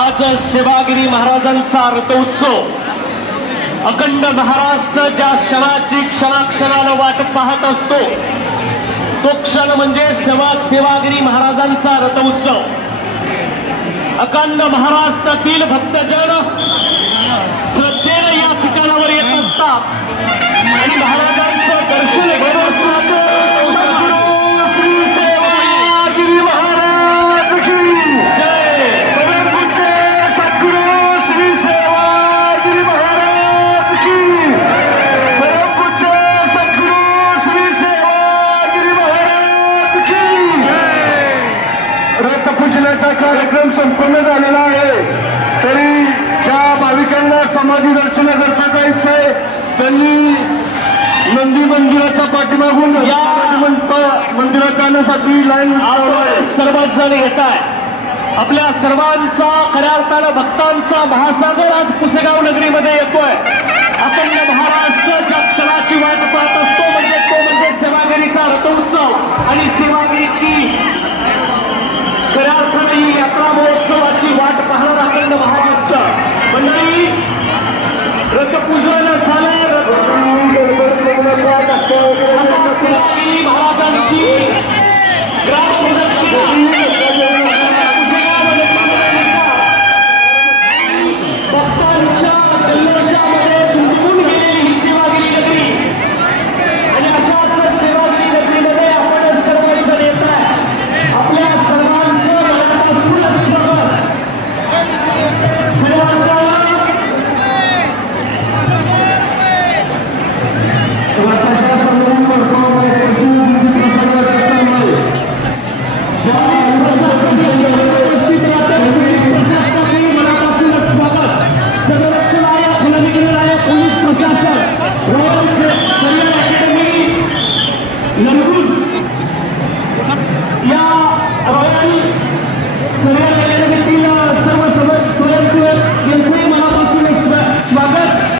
आज सेवागिरी महाराजांचा रथोत्सव अखंड महाराष्ट्र ज्या क्षणाची क्षणाक्षणाला वाट पाहत असतो तो क्षण म्हणजे सेवागिरी महाराजांचा रथोत्सव। अखंड महाराष्ट्रातील भक्तजन श्रद्धेने या ठिकाणावर येत असतात आणि महाराजांचं दर्शन घेत असतात। कार्यक्रम संपन्न झालेला आहे, तरी ज्या भाविकांना समाधी दर्शनाकरता जायचं आहे त्यांनी नंदी मंदिराच्या पाठीमागून या मंदिरात जाण्यासाठी लाईन सर्वच जण येत आहे। आपल्या सर्वांचा खऱ्या अर्थानं भक्तांचा महासागर आज पुसेगाव नगरीमध्ये येतोय। अखंड महाराष्ट्र ज्या क्षणाची वाट पाहत असतो तो म्हणजे सेवागिरीचा रथोत्सव आणि सेवागिरीची खऱ्या अर्थाने ही यात्रा महोत्सवाची वाट पाहणार अखंड महाराष्ट्र मंडळी। रथपूजन झालं, सेवागिरी महाराजांची ग्राम प्रदक्षिणा भक्तांच्या जल्लोषामध्ये झुंजून गेलेली ही सेवागिरी नगरी आणि अशाच सेवागिरी नगरीमध्ये आपण सर्वजण येत आहे। आपल्या सर्वांचं मनापासून स्वागत। संरक्षण आयोग, निगराणी आयोग, पोलीस प्रशासन, रॉयल करियर अकॅडमी, नंदूर